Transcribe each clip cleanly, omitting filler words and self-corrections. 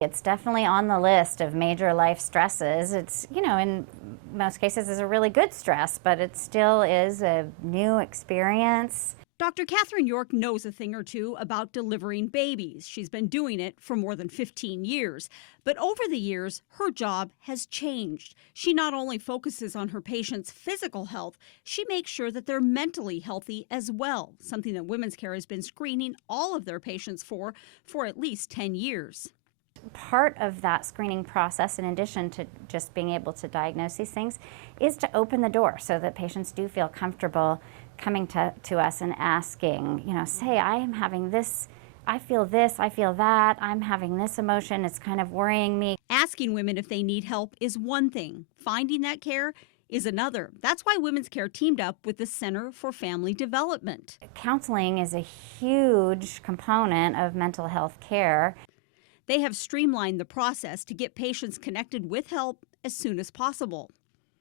It's definitely on the list of major life stresses. It's, in most cases is a really good stress, but it still is a new experience. Dr. Catherine York knows a thing or two about delivering babies. She's been doing it for more than 15 years. But over the years, her job has changed. She not only focuses on her patients' physical health, she makes sure that they're mentally healthy as well, something that Women's Care has been screening all of their patients for at least 10 years. Part of that screening process, in addition to just being able to diagnose these things, is to open the door so that patients do feel comfortable coming to us and asking, say, I am having this, I feel that, I'm having this emotion, it's kind of worrying me. Asking women if they need help is one thing. Finding that care is another. That's why Women's Care teamed up with the Center for Family Development. Counseling is a huge component of mental health care. They have streamlined the process to get patients connected with help as soon as possible.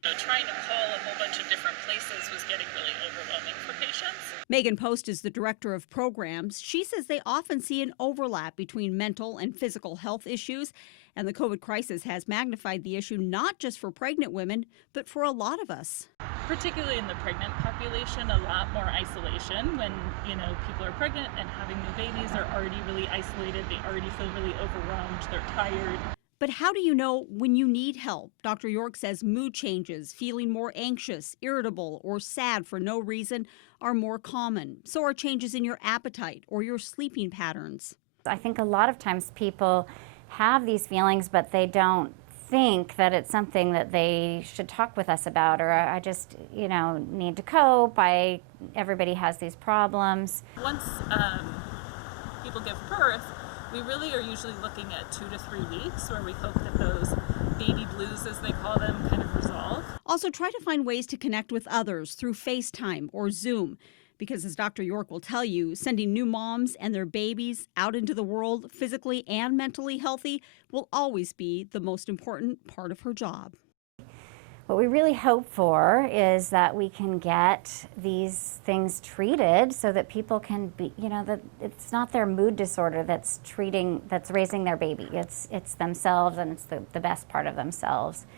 Trying to call a whole bunch of different places was getting really overwhelming for patients. Megan Post is the director of programs. She says they often see an overlap between mental and physical health issues, and the COVID crisis has magnified the issue not just for pregnant women, but for a lot of us. Particularly in the pregnant population, a lot more isolation when, people are pregnant and having new babies. They're already really isolated. They already feel really overwhelmed. They're tired. But how do you know when you need help? Dr. York says mood changes, feeling more anxious, irritable, or sad for no reason are more common. So are changes in your appetite or your sleeping patterns. I think a lot of times people have these feelings, but they don't think that it's something that they should talk with us about, or I just, need to cope. Everybody has these problems. Once people give birth, we really are usually looking at 2 to 3 weeks where we hope that those baby blues, as they call them, kind of resolve. Also, try to find ways to connect with others through FaceTime or Zoom. Because as Dr. York will tell you, sending new moms and their babies out into the world physically and mentally healthy will always be the most important part of her job. What we really hope for is that we can get these things treated so that people can be, that it's not their mood disorder that's raising their baby. It's themselves, and it's the best part of themselves.